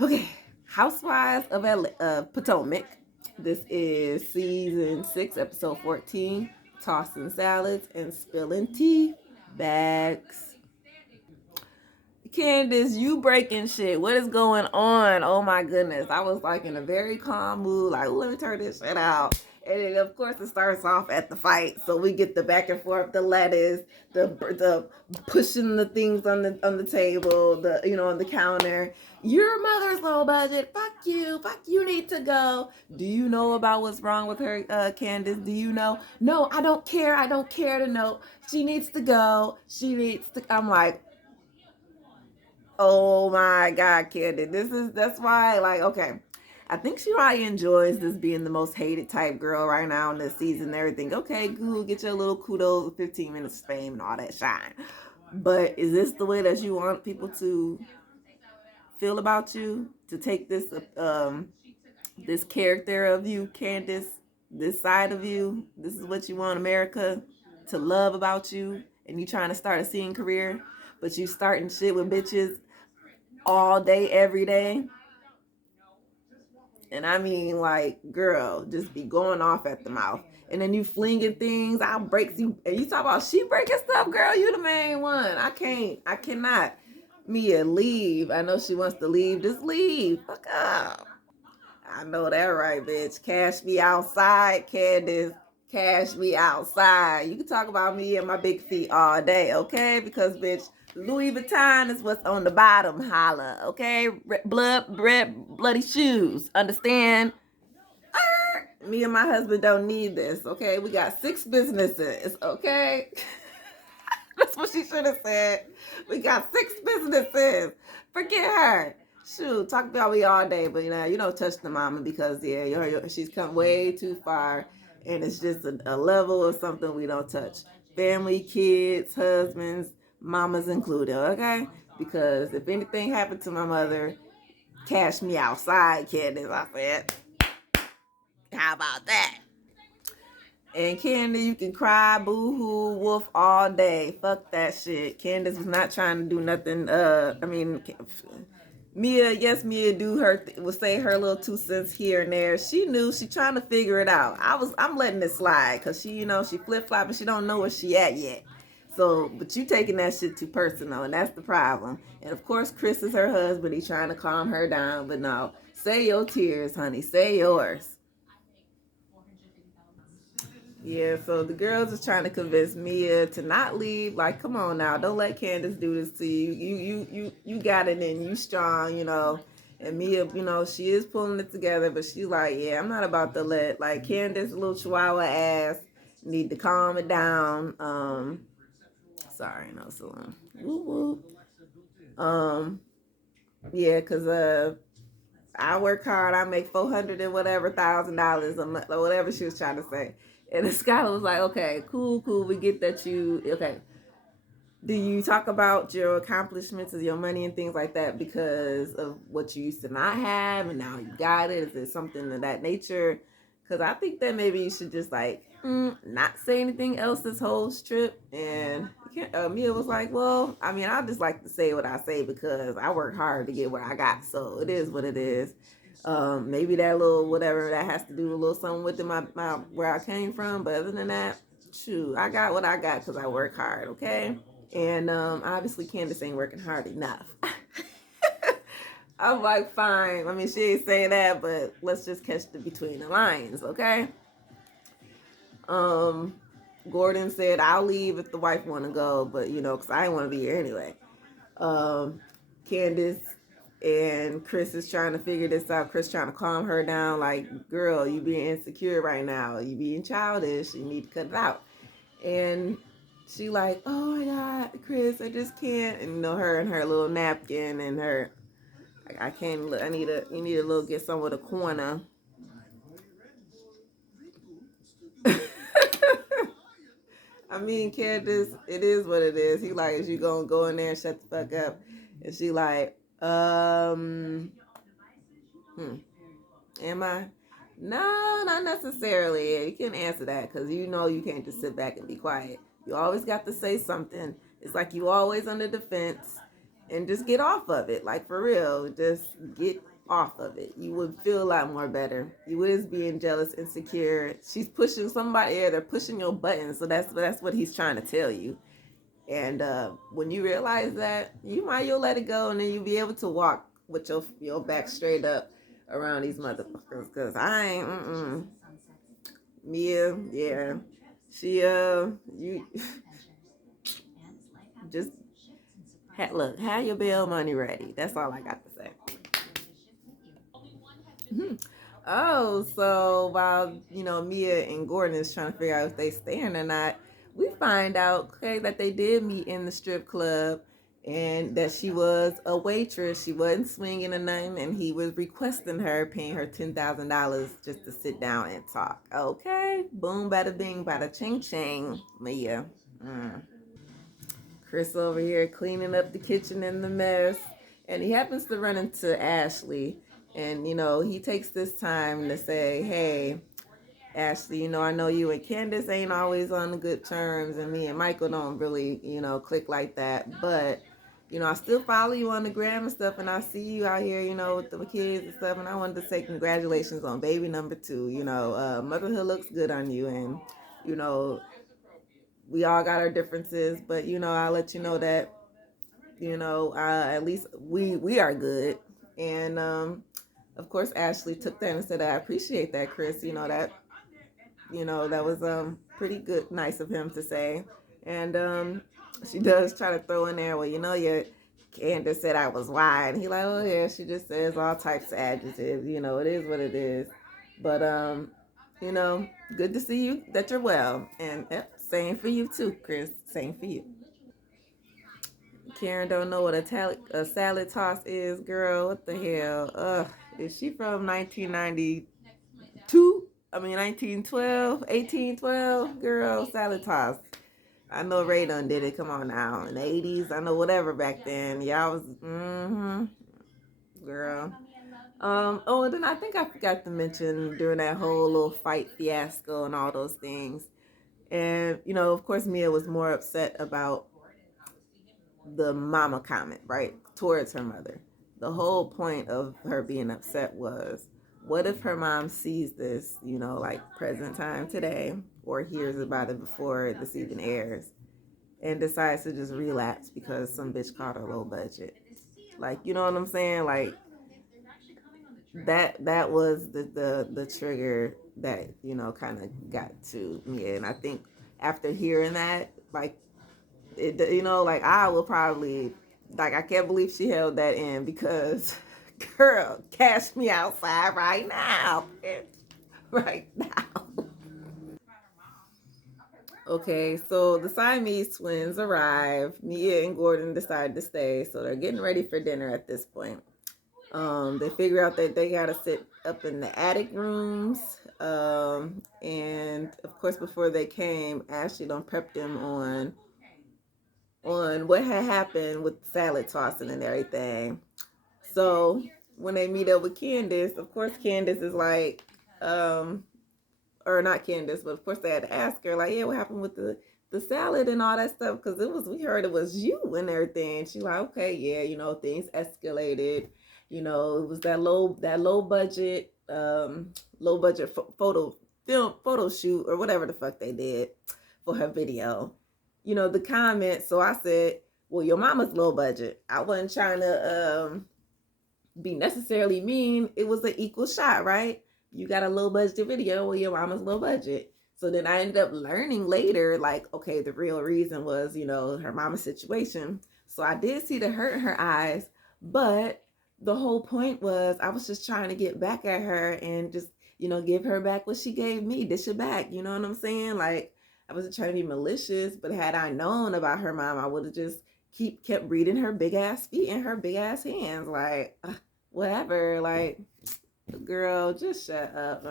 Okay, Housewives of Potomac. This is season 6, episode 14. Tossing salads and spilling tea bags. Candace, you breaking shit. What is going on? Oh my goodness. I was like in a very calm mood, like, let me turn this shit out. And then of course it starts off at the fight. So we get the back and forth, the lettuce, the pushing the things on the table, on the counter. Your mother's low budget. Fuck you. Fuck you need to go. Do you know about what's wrong with her, Candace? Do you know? No, I don't care. I don't care to know. She needs to go. She needs to. I'm like, oh my God, Candy. That's why, like, okay. I think she probably enjoys this being the most hated type girl right now in this season and everything. Okay, cool, get your little kudos, 15 minutes of fame and all that shine. But is this the way that you want people to feel about you? To take this character of you, Candace, this side of you, this is what you want America to love about you, and you trying to start a singing career, but you starting shit with bitches all day, every day. And I mean, like, girl, just be going off at the mouth. And then you flinging things, I'll break you. And you talk about she breaking stuff, girl, you the main one. I cannot. Mia, leave. I know she wants to leave. Just leave. Fuck up. I know that right, bitch. Cash me outside, Candace. Cash me outside. You can talk about me and my big feet all day, okay? Because, bitch, Louis Vuitton is what's on the bottom, holla, okay? Bloody shoes, understand? Me and my husband don't need this, okay? We got 6 businesses, okay? That's what she should have said. We got 6 businesses. Forget her. Shoot, talk about me all day, but you don't touch the mama because she's come way too far, and it's just a level of something we don't touch. Family, kids, husbands, mamas included, okay? Because if anything happened to my mother, cash me outside, Candace. I said, how about that? And Candy, you can cry, boo-hoo, wolf all day. Fuck that shit. Candace was not trying to do nothing. Mia do will say her little 2 cents here and there. She knew, she trying to figure it out. I'm letting it slide because she flip flopping. She don't know where she at yet. So, but you taking that shit too personal, and that's the problem. And of course, Chris is her husband. He's trying to calm her down, but no, say your tears, honey. Say yours. Yeah, so the girls is trying to convince Mia to not leave. Like, come on now, don't let Candace do this to you. You got it in you strong, And Mia, she is pulling it together, but she's like, yeah, I'm not about to let like Candace, little chihuahua ass, need to calm it down. Sorry, no saloon. Woo woo. Yeah, cause I work hard. I make 400 and whatever $1,000 a month or whatever she was trying to say. And the scholar was like, okay, cool. We get that okay. Do you talk about your accomplishments and your money and things like that because of what you used to not have and now you got it? Is it something of that nature? Because I think that maybe you should just like not say anything else this whole trip. And Mia was like, well, I mean, I just like to say what I say because I work hard to get where I got. So it is what it is. Maybe that little whatever that has to do a little something with my where I came from. But other than that, shoot, I got what I got because I work hard. Okay. And obviously Candace ain't working hard enough. I'm like, fine. I mean, she ain't saying that, but let's just catch the between the lines, okay? Gordon said, I'll leave if the wife want to go, but, because I didn't want to be here anyway. Candace and Chris is trying to figure this out. Chris trying to calm her down, like, girl, you being insecure right now. You being childish. You need to cut it out. And she like, oh my God, Chris, I just can't. And her and her little napkin and her, I can't look. You need a little, get some with a corner. I mean, Candace, it is what it is. He like, is you gonna go in there and shut the fuck up? And she like, am I? No, not necessarily. You can't answer that because you can't just sit back and be quiet. You always got to say something. It's like you always on the defense. and just get off of it. Like, for real, just get off of it. You would feel a lot more better. You is being jealous, insecure. She's pushing somebody, they're pushing your buttons. So that's what he's trying to tell you. And when you realize that, you'll let it go, and then you'll be able to walk with your back straight up around these motherfuckers. Cause I ain't Mia, yeah. She you just look, have your bail money ready. That's all I got to say. Oh, so while Mia and Gordon is trying to figure out if they staying or not, we find out, okay, that they did meet in the strip club, and that she was a waitress. She wasn't swinging or nothing, and he was requesting her, paying her $10,000 just to sit down and talk. Okay, boom, bada bing, bada ching ching, Mia. Chris over here cleaning up the kitchen and the mess. And he happens to run into Ashley. And, he takes this time to say, hey, Ashley, I know you and Candace ain't always on good terms. And me and Michael don't really, click like that. But, I still follow you on the gram and stuff. And I see you out here, with the kids and stuff. And I wanted to say congratulations on baby number 2. Motherhood looks good on you. And, we all got our differences, but I'll let you know that at least we are good. And of course Ashley took that and said, I appreciate that, Chris. That was pretty good, nice of him to say. And she does try to throw in there, well, your Candace said I was wide. And he like, oh yeah, she just says all types of adjectives. It is what it is. But good to see you that you're well. And same for you too, Chris. Same for you. Karen don't know what a salad toss is, girl. What the hell? Is she from 1992? I mean 1912, 1812? Girl, salad toss. I know Ray done did it. Come on now. In the 80s, I know whatever back then. Y'all was, girl. Oh, and then I think I forgot to mention during that whole little fight fiasco and all those things. And, of course, Mia was more upset about the mama comment, right, towards her mother. The whole point of her being upset was, what if her mom sees this, like present time today, or hears about it before this even airs, and decides to just relapse because some bitch called her low budget? Like, you know what I'm saying? Like, that was the trigger that kind of got to me. And I think after hearing that, like, like, I will probably, like, I can't believe she held that in, because girl, cash me outside right now. Right now. Okay, so the Siamese twins arrive. Mia and Gordon decide to stay, so they're getting ready for dinner at this point. They figure out that they gotta sit up in the attic rooms. And of course, before they came, Ashley done prepped them on what had happened with the salad tossing and everything. So when they meet up with Candace, of course Candace is like, or not Candace, but of course they had to ask her, like, yeah, what happened with the salad and all that stuff? Because we heard it was you and everything. She like, okay, yeah, things escalated. It was that low budget, photo shoot or whatever the fuck they did for her video. The comments. So I said, well, your mama's low budget. I wasn't trying to be necessarily mean. It was an equal shot, right? You got a low budget video, well, your mama's low budget. So then I ended up learning later, like, okay, the real reason was, her mama's situation. So I did see the hurt in her eyes, but the whole point was I was just trying to get back at her and just, give her back what she gave me, dish it back. You know what I'm saying? Like, I wasn't trying to be malicious, but had I known about her mom, I would have just kept reading her big ass feet and her big ass hands. Like, whatever. Like, girl, just shut up.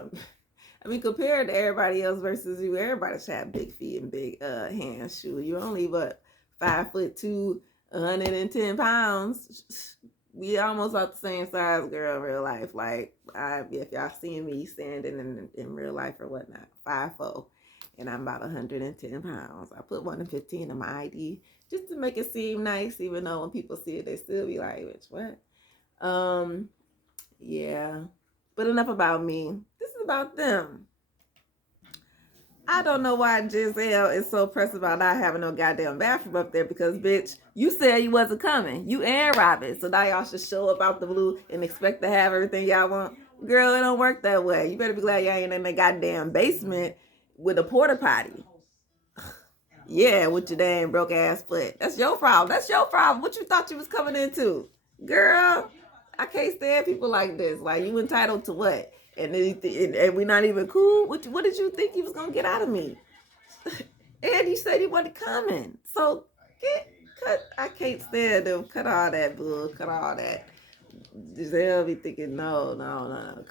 I mean, compared to everybody else versus you, everybody should have big feet and big hands. Shoot, you're only 5'2", 110 pounds. We almost about the same size, girl, in real life. Like, if y'all seen me standing in real life or whatnot, 5'4". and I'm about 110 pounds. I put 115 in my ID just to make it seem nice, even though when people see it, they still be like, "Bitch, what?" Yeah. But enough about me. This is about them. I don't know why Giselle is so pressed about not having no goddamn bathroom up there because, bitch, you said you wasn't coming. You and Robin. So now y'all should show up out the blue and expect to have everything y'all want. Girl, it don't work that way. You better be glad y'all ain't in the goddamn basement with a porta potty. Yeah, with your damn broke ass foot. That's your problem. That's your problem. What you thought you was coming into? Girl, I can't stand people like this. Like, you entitled to what? And and we not even cool? What did you think you was going to get out of me? And you said he wasn't coming. So, cut. I can't stand them. Cut all that, bull. Cut all that. Giselle be thinking, no,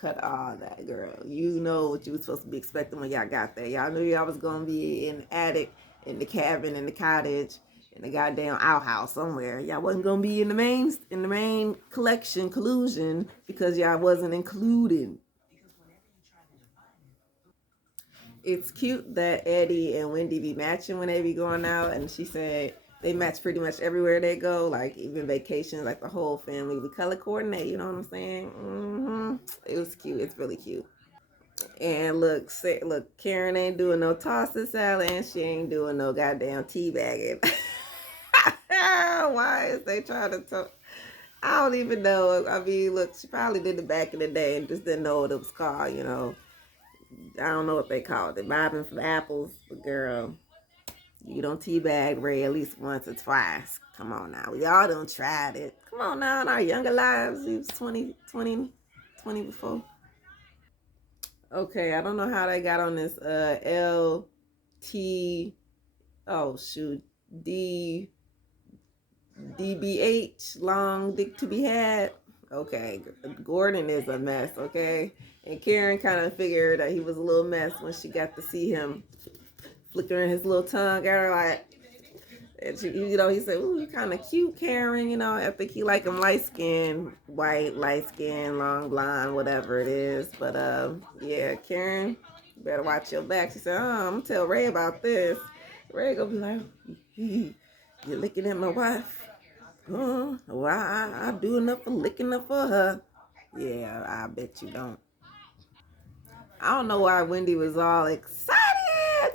cut all that, girl. You know what you was supposed to be expecting when y'all got there. Y'all knew y'all was gonna be in the attic, in the cabin, in the cottage, in the goddamn outhouse somewhere. Y'all wasn't gonna be in the main collusion because y'all wasn't included. It's cute that Eddie and Wendy be matching when they be going out, and she said they match pretty much everywhere they go, like even vacations, like the whole family. We color coordinate, you know what I'm saying? It was cute. It's really cute. And look, Karen ain't doing no tossing salad, and she ain't doing no goddamn tea bagging. Why is they trying to talk? I don't even know. I mean, look, she probably did it back in the day and just didn't know what it was called, you know. I don't know what they called it. Bobbing from apples. But girl, you don't teabag Ray at least once or twice. Come on now. We all done tried it. Come on now. In our younger lives, we was 20 before. Okay, I don't know how they got on this LT, oh shoot, DBH, long dick to be had. Okay, Gordon is a mess, okay? And Karen kind of figured that he was a little mess when she got to see him flickering his little tongue at her, like, and she, you know, he said, "Ooh, you kind of cute, Karen." You know, I think he like him light skin, white, light skin, long blonde, whatever it is. But yeah, Karen, you better watch your back. She said, "Oh, I'm gonna tell Ray about this." Ray gonna be like, "You're licking at my wife." Oh, well, I do enough for licking up for her. Yeah, I bet you don't. I don't know why Wendy was all excited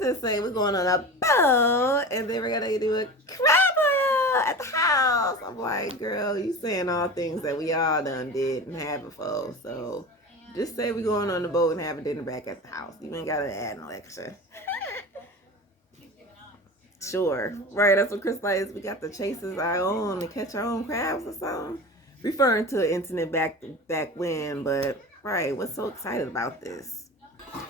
to say we're going on a boat and then we're gonna do a crab boil at the house. I'm like, girl, you saying all things that we all done did and had before. So just say we're going on the boat and have a dinner back at the house. You ain't gotta add no extra. Sure. Right, that's what Chris like is. We got to chase our own and catch our own crabs or something. Referring to the internet back when, but right, what's so excited about this?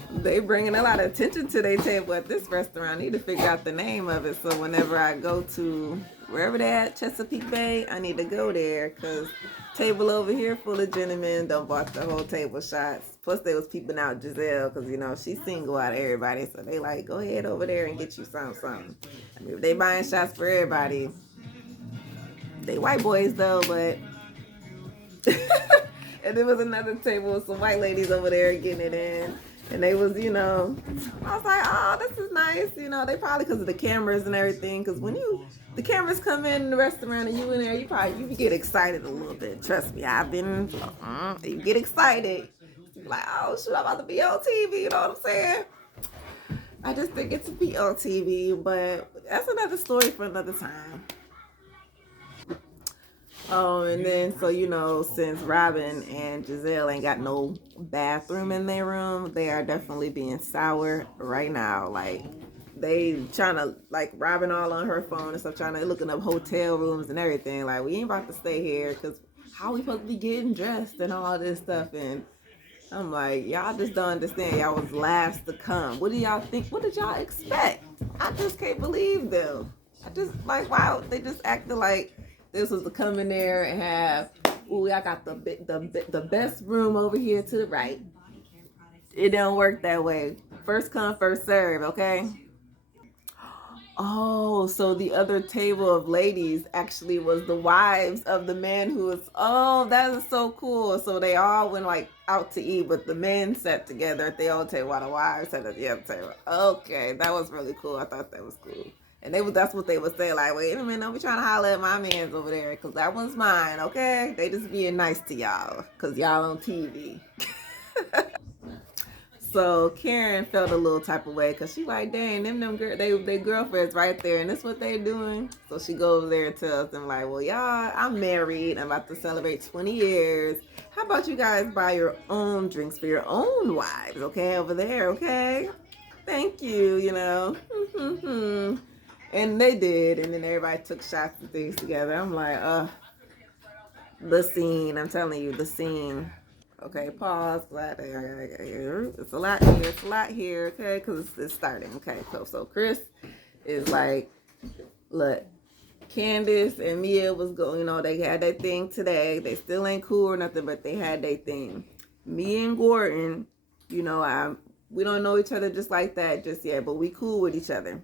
They bringing a lot of attention to their table at this restaurant. I need to figure out the name of it so whenever I go to wherever they at, Chesapeake Bay, I need to go there because table over here full of gentlemen don't bought the whole table shots. Plus they was peeping out Giselle because, you know, she's single out of everybody. So they like, go ahead over there and get you something. I mean, if they buying shots for everybody, they white boys though, but... And there was another table with some white ladies over there getting it in. And they was, you know, I was like, oh, this is nice. You know, they probably because of the cameras and everything. Because when the cameras come in the restaurant and you in there, you get excited a little bit. Trust me, I've been, you get excited. You're like, oh, shoot, I'm about to be on TV. You know what I'm saying? I just think it's to be on TV. But that's another story for another time. Oh, and then, so, you know, since Robin and Giselle ain't got no bathroom in their room, they are definitely being sour right now. Like, they trying to, like, Robin all on her phone and stuff, trying to looking up hotel rooms and everything. Like, we ain't about to stay here because how we supposed to be getting dressed and all this stuff. And I'm like, y'all just don't understand. Y'all was last to come. What do y'all think? What did y'all expect? I just can't believe them. I just, like, wow, they just acted like this was to come in there and have, ooh, I got the best room over here to the right. It don't work that way. First come, first serve, okay? Oh, so the other table of ladies actually was the wives of the men who was, oh, that is so cool. So they all went like out to eat, but the men sat together at the old table while the wives sat at the other table. Okay, that was really cool. I thought that was cool. And that's what they would say, like, wait a minute, don't be trying to holler at my mans over there, because that one's mine, okay? They just being nice to y'all, because y'all on TV. So Karen felt a little type of way because she like, dang, they girlfriends right there, and that's what they doing. So she goes there and tells them like, well, y'all, I'm married. I'm about to celebrate 20 years. How about you guys buy your own drinks for your own wives, okay, over there, okay? Thank you, you know. And they did, and then everybody took shots and things together. I'm like, the scene. I'm telling you, the scene. Okay, pause. It's a lot here. It's a lot here. Okay, because it's starting. Okay, so Chris is like, look, Candace and Mia was going. You know, they had their thing today. They still ain't cool or nothing, but they had their thing. Me and Gordon, you know, we don't know each other just like that just yet, but we cool with each other.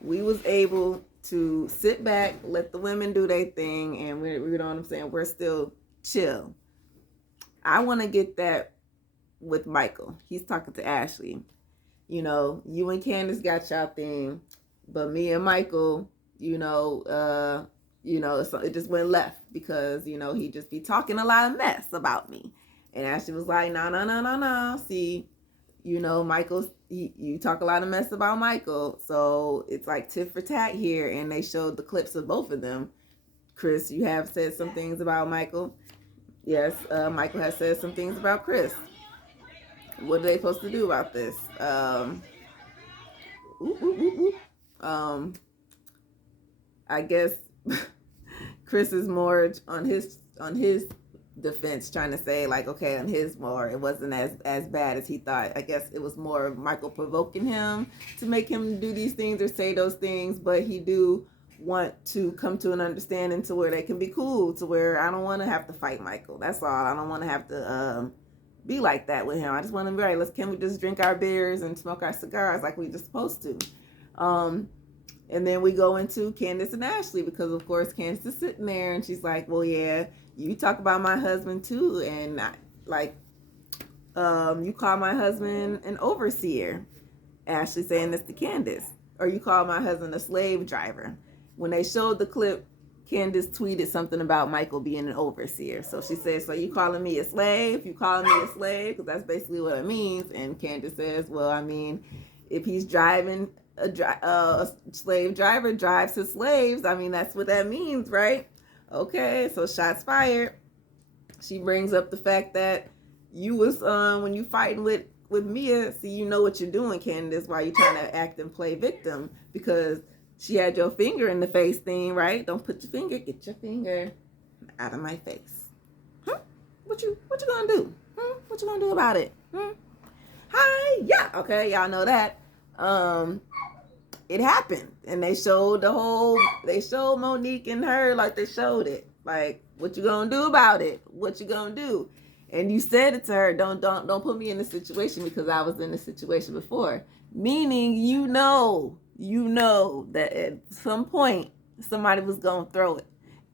We was able to sit back, let the women do their thing, and we, you know what I'm saying. We're still chill. I want to get that with Michael. He's talking to Ashley. You know, you and Candace got y'all thing, but me and Michael, so it just went left because, he just be talking a lot of mess about me. And Ashley was like, no, no, no, no, no. See, Michael's, you talk a lot of mess about Michael. So it's like tit for tat here. And they showed the clips of both of them. Chris, you have said some things about Michael. Yes, Michael has said some things about Chris. What are they supposed to do about this? I guess Chris is more on his defense, trying to say like, okay, on his more, it wasn't as bad as he thought. I guess it was more of Michael provoking him to make him do these things or say those things, but he do want to come to an understanding to where they can be cool, to where I don't want to have to fight Michael. That's all. I don't want to have to be like that with him. I just want to be right. Can we just drink our beers and smoke our cigars like we just supposed to? And then we go into Candace and Ashley because, of course, Candace is sitting there and she's like, well, yeah, you talk about my husband too. And you call my husband an overseer. Ashley saying this to Candace. Or you call my husband a slave driver. When they showed the clip, Candace tweeted something about Michael being an overseer. So she says, so you calling me a slave? You calling me a slave? Because that's basically what it means. And Candace says, well, I mean, if he's driving, a slave driver drives his slaves. I mean, that's what that means, right? Okay, so shots fired. She brings up the fact that you was, when you fighting with Mia, see, you know what you're doing, Candace, while you're trying to act and play victim, because she had your finger in the face thing, right? Don't put your finger, get your finger out of my face. What you gonna do? What you gonna do about it? Hi, yeah, okay, y'all know that. It happened, and they showed Monique and her like they showed it. Like, what you gonna do about it? What you gonna do? And you said it to her, don't put me in this situation because I was in this situation before. Meaning, you know that at some point somebody was gonna throw it.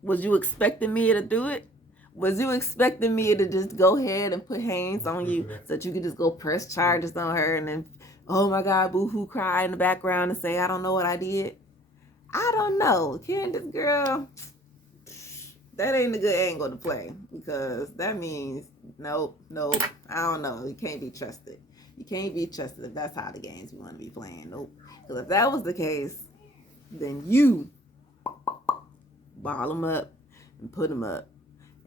Was you expecting Mia to do it? Was you expecting Mia to just go ahead and put hands on you so that you could just go press charges on her and then, oh my God, boo-hoo, cry in the background and say, I don't know what I did? I don't know. Candace, girl, that ain't a good angle to play because that means nope, I don't know. You can't be trusted. You can't be trusted if that's how the games you want to be playing. Nope. Because if that was the case, then you ball them up and put them up.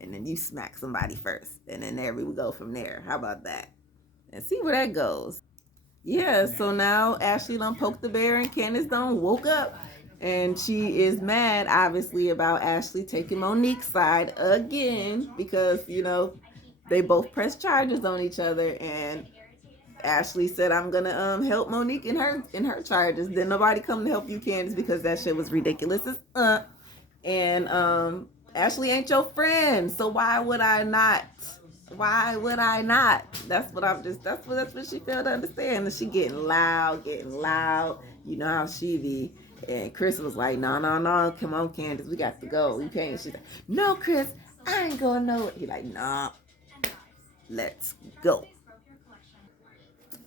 And then you smack somebody first. And then there we go from there. How about that? And see where that goes. Yeah, so now Ashley done poked the bear and Candace done woke up. And she is mad, obviously, about Ashley taking Monique's side again because, they both pressed charges on each other. And Ashley said, I'm going to help Monique in her charges. Then nobody come to help you, Candace, because that shit was ridiculous as And Ashley ain't your friend, so why would I not? Why would I not? That's what she failed to understand. That she getting loud. You know how she be. And Chris was like, no, no, no, come on, Candace, we got to go. You can't. She's like, no, Chris, I ain't going nowhere. He like, nah, let's go.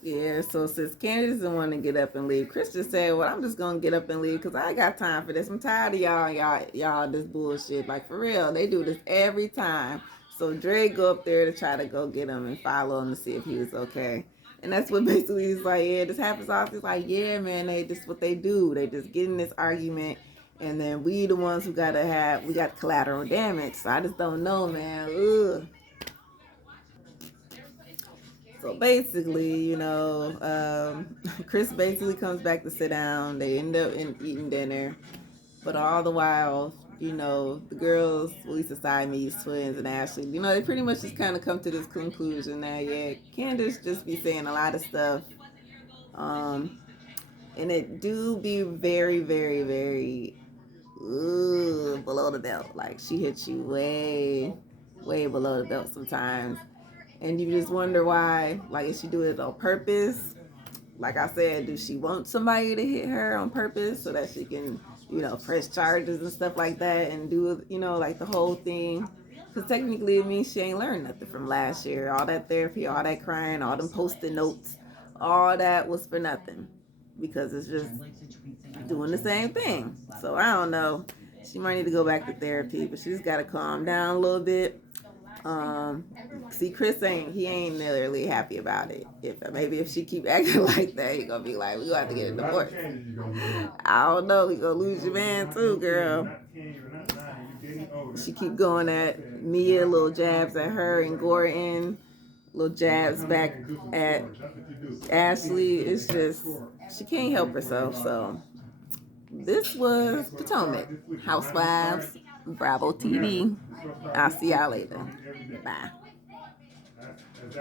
Yeah, so since Candace didn't want to get up and leave, Chris just said, well, I'm just going to get up and leave because I ain't got time for this. I'm tired of y'all, this bullshit. Like, for real, they do this every time. So Dre go up there to try to go get him and follow him to see if he was okay. And that's what basically he's like, yeah, this happens all. He's like, yeah, man, this is what they do. They just get in this argument. And then we the ones who we got collateral damage. So I just don't know, man. Ugh. So basically, Chris basically comes back to sit down. They end up eating dinner. But all the while, the girls, at least the Siamese twins and Ashley, they pretty much just kind of come to this conclusion that, yeah, Candace just be saying a lot of stuff. And it do be very, very, very below the belt. Like, she hits you way, way below the belt sometimes. And you just wonder why. Like, if she do it on purpose, like I said, do she want somebody to hit her on purpose so that she can, press charges and stuff like that and do, like the whole thing? Because technically it means she ain't learned nothing from last year. All that therapy, all that crying, all them post-it notes, all that was for nothing. Because it's just doing the same thing. So I don't know. She might need to go back to therapy, but she's got to calm down a little bit. See, Chris he ain't really happy about it. If she keep acting like that, he gonna be like, we gonna have to get a divorce. I don't know, we gonna lose your man too, girl. She keep going at Mia, little jabs at her and Gordon, little jabs back at Ashley. It's just, she can't help herself. So this was Potomac Housewives, Bravo TV. I'll see y'all later. Bye.